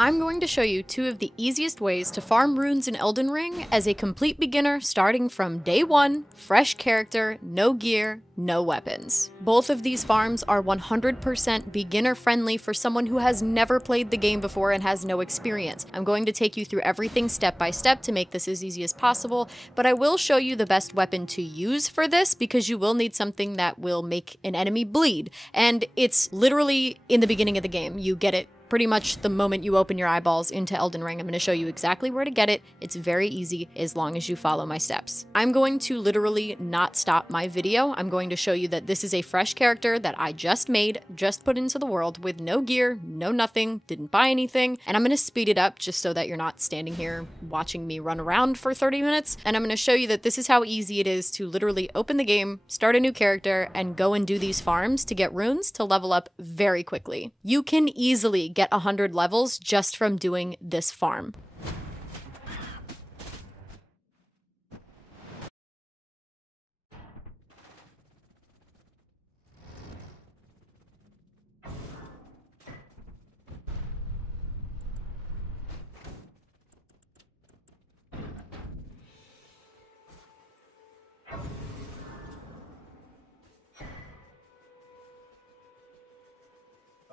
I'm going to show you two of the easiest ways to farm runes in Elden Ring as a complete beginner starting from day one, fresh character, no gear, no weapons. Both of these farms are 100% beginner friendly for someone who has never played the game before and has no experience. I'm going to take you through everything step by step to make this as easy as possible, but I will show you the best weapon to use for this because you will need something that will make an enemy bleed. And it's literally in the beginning of the game. You get it pretty much the moment you open your eyeballs into Elden Ring. I'm going to show you exactly where to get it. It's very easy as long as you follow my steps. I'm going to literally not stop my video. I'm going to show you that this is a fresh character that I just made, just put into the world with no gear, no nothing, didn't buy anything, and I'm going to speed it up just so that you're not standing here watching me run around for 30 minutes. And I'm going to show you that this is how easy it is to literally open the game, start a new character, and go and do these farms to get runes to level up very quickly. You can easily get 100 levels just from doing this farm.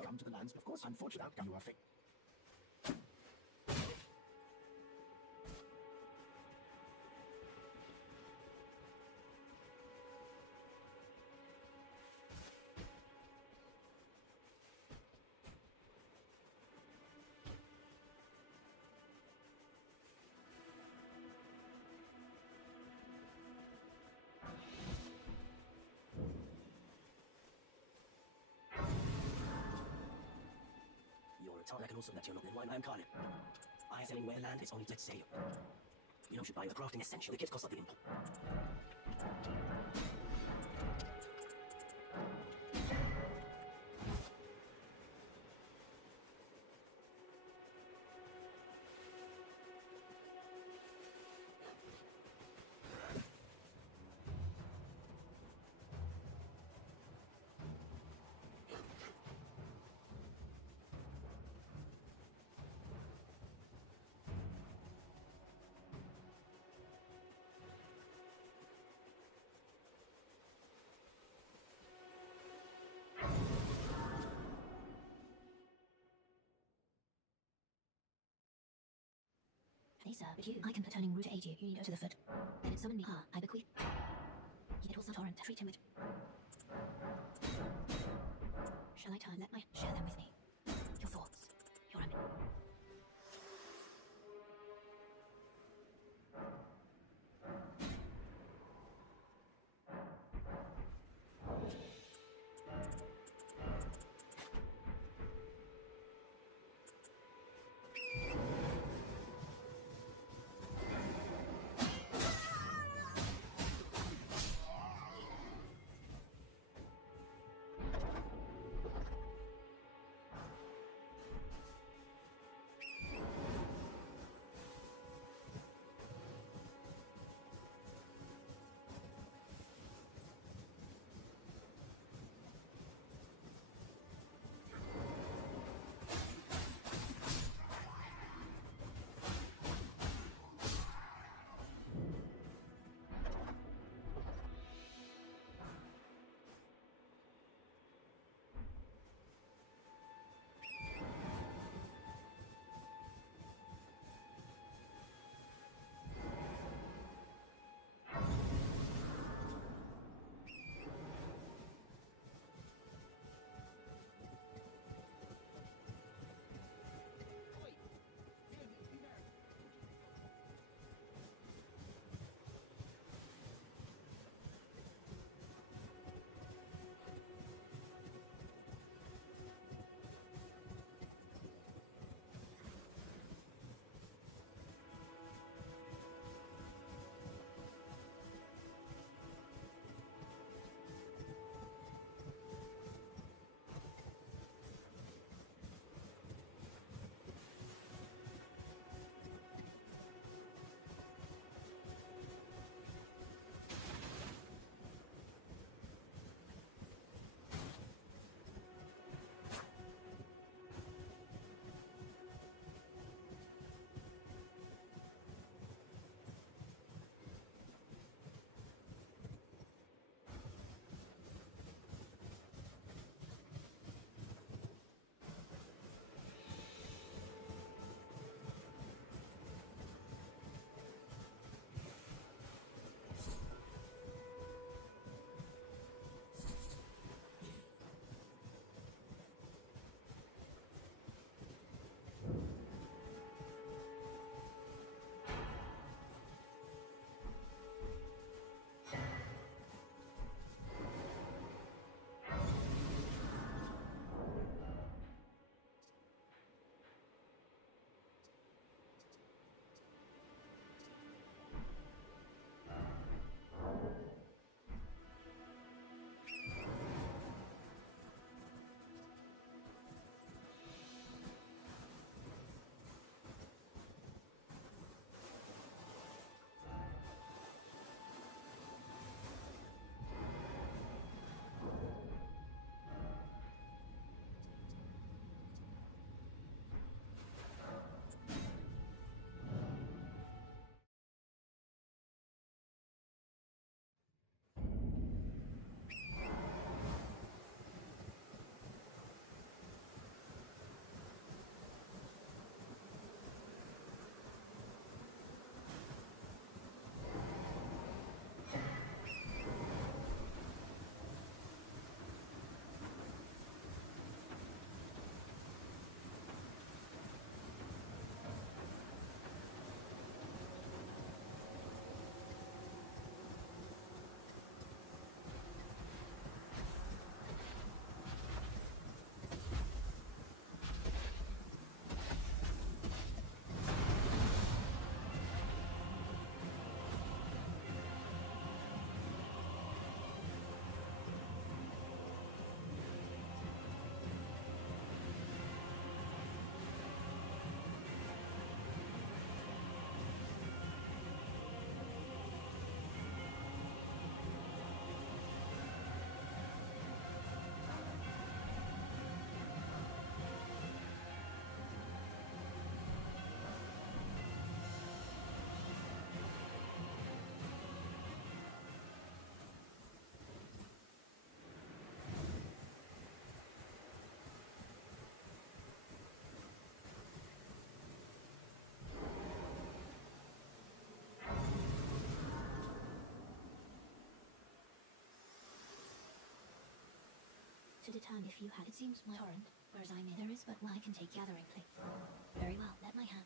Come to the lands, of course. Unfortunately, you are I can also let you know why I'm calling. I am selling where land is only let's say you know should buy the crafting essential, the kit cost of the import. Hey sir, but I can turning Rune to aid you. You need to go to the foot. Then it summoned me. I bequeath. It will torrent. Treat him with. Shall I turn? Let my share them with me. Your thoughts. Your ambition. to determine if you had. It seems my torrent, whereas I may. There is but one I can take gathering plate. Very well, let my hand.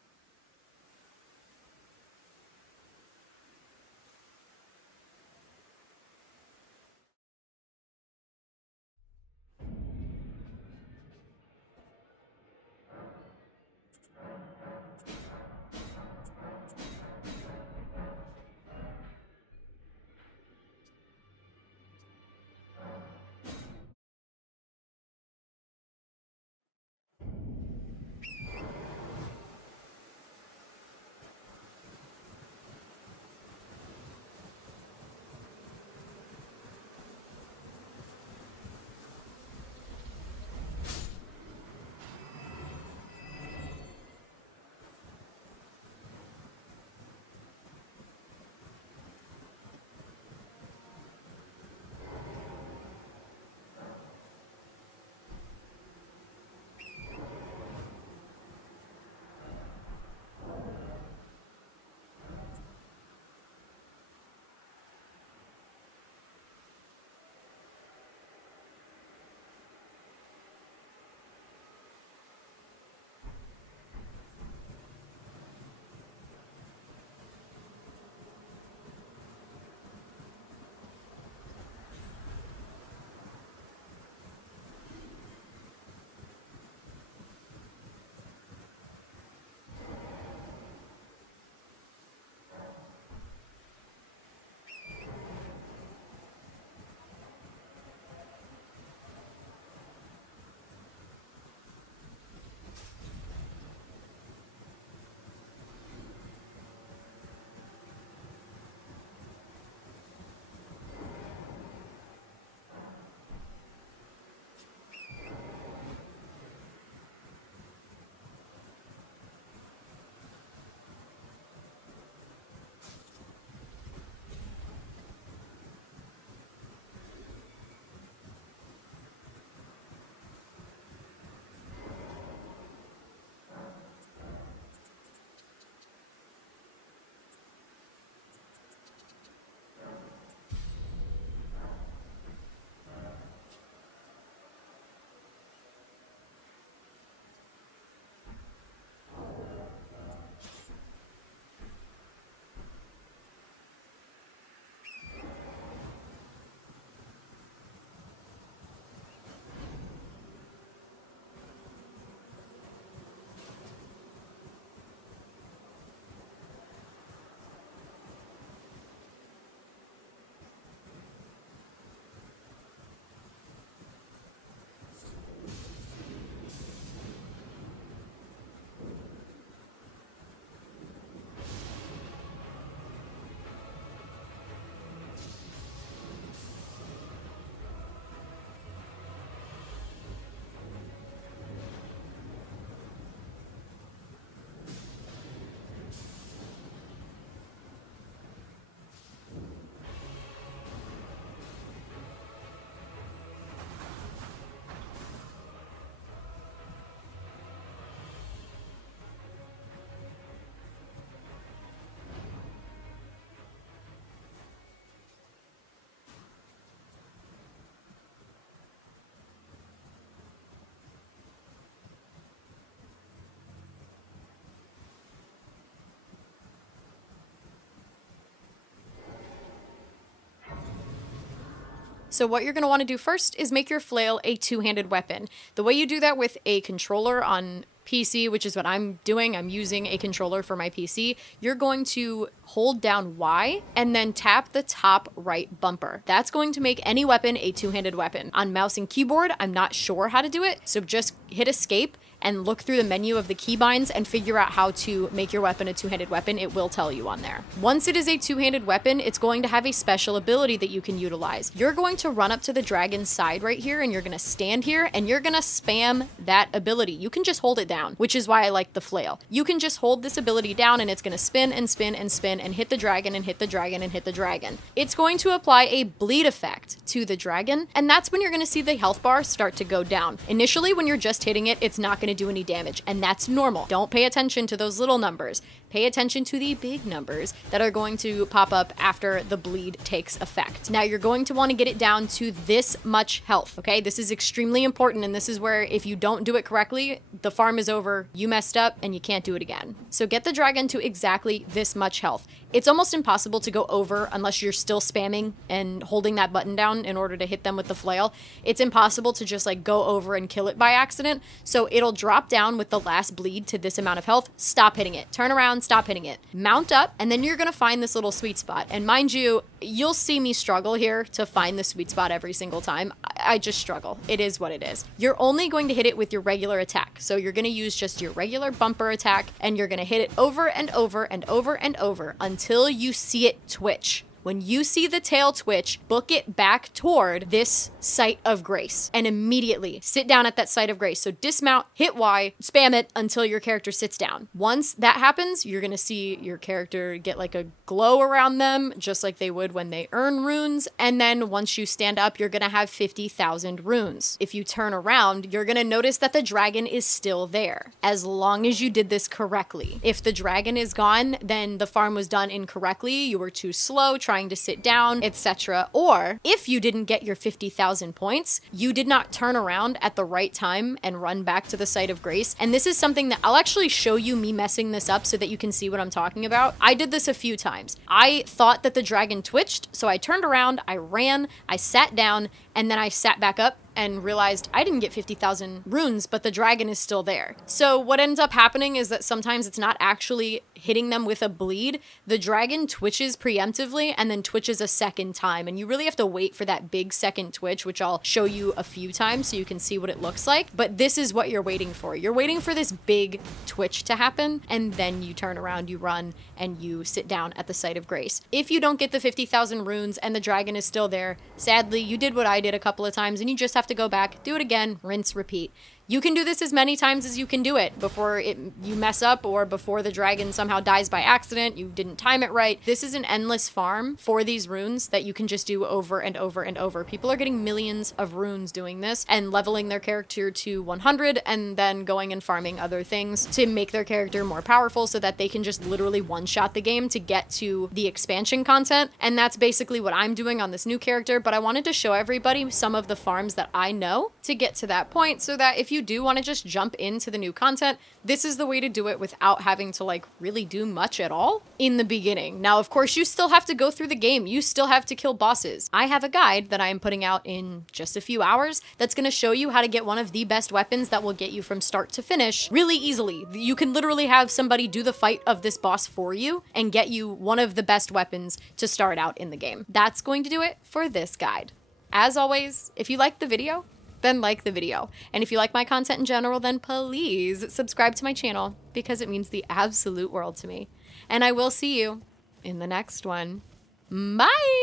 So what you're going to want to do first is make your flail a two-handed weapon. The way you do that with a controller on PC, which is what I'm doing, I'm using a controller for my PC, you're going to hold down Y and then tap the top right bumper. That's going to make any weapon a two-handed weapon. On mouse and keyboard, I'm not sure how to do it, so just hit escape and look through the menu of the keybinds and figure out how to make your weapon a two-handed weapon. It will tell you on there. Once it is a two-handed weapon, it's going to have a special ability that you can utilize. You're going to run up to the dragon's side right here and you're going to stand here and you're going to spam that ability. You can just hold it down, which is why I like the flail. You can just hold this ability down and it's going to spin and spin and spin and hit the dragon and hit the dragon and hit the dragon. It's going to apply a bleed effect to the dragon, and that's when you're going to see the health bar start to go down. Initially, when you're just hitting it, it's not going to to do any damage, and that's normal. Don't pay attention to those little numbers. Pay attention to the big numbers that are going to pop up after the bleed takes effect. Now you're going to want to get it down to this much health, okay? This is extremely important, and this is where if you don't do it correctly, the farm is over, you messed up, and you can't do it again. So get the dragon to exactly this much health. It's almost impossible to go over unless you're still spamming and holding that button down in order to hit them with the flail. It's impossible to just like go over and kill it by accident. So it'll drop down with the last bleed to this amount of health. Stop hitting it. Turn around, stop hitting it. Mount up, and then you're gonna find this little sweet spot. And mind you, you'll see me struggle here to find the sweet spot every single time. I just struggle. It is what it is. You're only going to hit it with your regular attack. So you're gonna use just your regular bumper attack, and you're gonna hit it over and over and over and over until you see it twitch. When you see the tail twitch, book it back toward this site of grace and immediately sit down at that site of grace. So dismount, hit Y, spam it until your character sits down. Once that happens, you're gonna see your character get like a glow around them, just like they would when they earn runes. And then once you stand up, you're gonna have 50,000 runes. If you turn around, you're gonna notice that the dragon is still there, as long as you did this correctly. If the dragon is gone, then the farm was done incorrectly, you were too slow, trying to sit down, etc. Or if you didn't get your 50,000 points, you did not turn around at the right time and run back to the site of grace. And this is something that I'll actually show you me messing this up so that you can see what I'm talking about. I did this a few times. I thought that the dragon twitched, so I turned around, I ran, I sat down, and then I sat back up and realized I didn't get 50,000 runes, but the dragon is still there. So what ends up happening is that sometimes it's not actually hitting them with a bleed. The dragon twitches preemptively and then twitches a second time. And you really have to wait for that big second twitch, which I'll show you a few times so you can see what it looks like. But this is what you're waiting for. You're waiting for this big twitch to happen, and then you turn around, you run, and you sit down at the site of grace. If you don't get the 50,000 runes and the dragon is still there, sadly, you did what I did a couple of times, and you just have to go back, do it again, rinse, repeat. You can do this as many times as you can do it before you mess up, or before the dragon somehow dies by accident, you didn't time it right. This is an endless farm for these runes that you can just do over and over and over. People are getting millions of runes doing this and leveling their character to 100 and then going and farming other things to make their character more powerful so that they can just literally one-shot the game to get to the expansion content. And that's basically what I'm doing on this new character, but I wanted to show everybody some of the farms that I know to get to that point so that if you do want to just jump into the new content, this is the way to do it without having to like really do much at all in the beginning. Now, of course, you still have to go through the game. You still have to kill bosses. I have a guide that I am putting out in just a few hours that's going to show you how to get one of the best weapons that will get you from start to finish really easily. You can literally have somebody do the fight of this boss for you and get you one of the best weapons to start out in the game. That's going to do it for this guide. As always, if you liked the video, then like the video. And if you like my content in general, then please subscribe to my channel because it means the absolute world to me. And I will see you in the next one. Bye!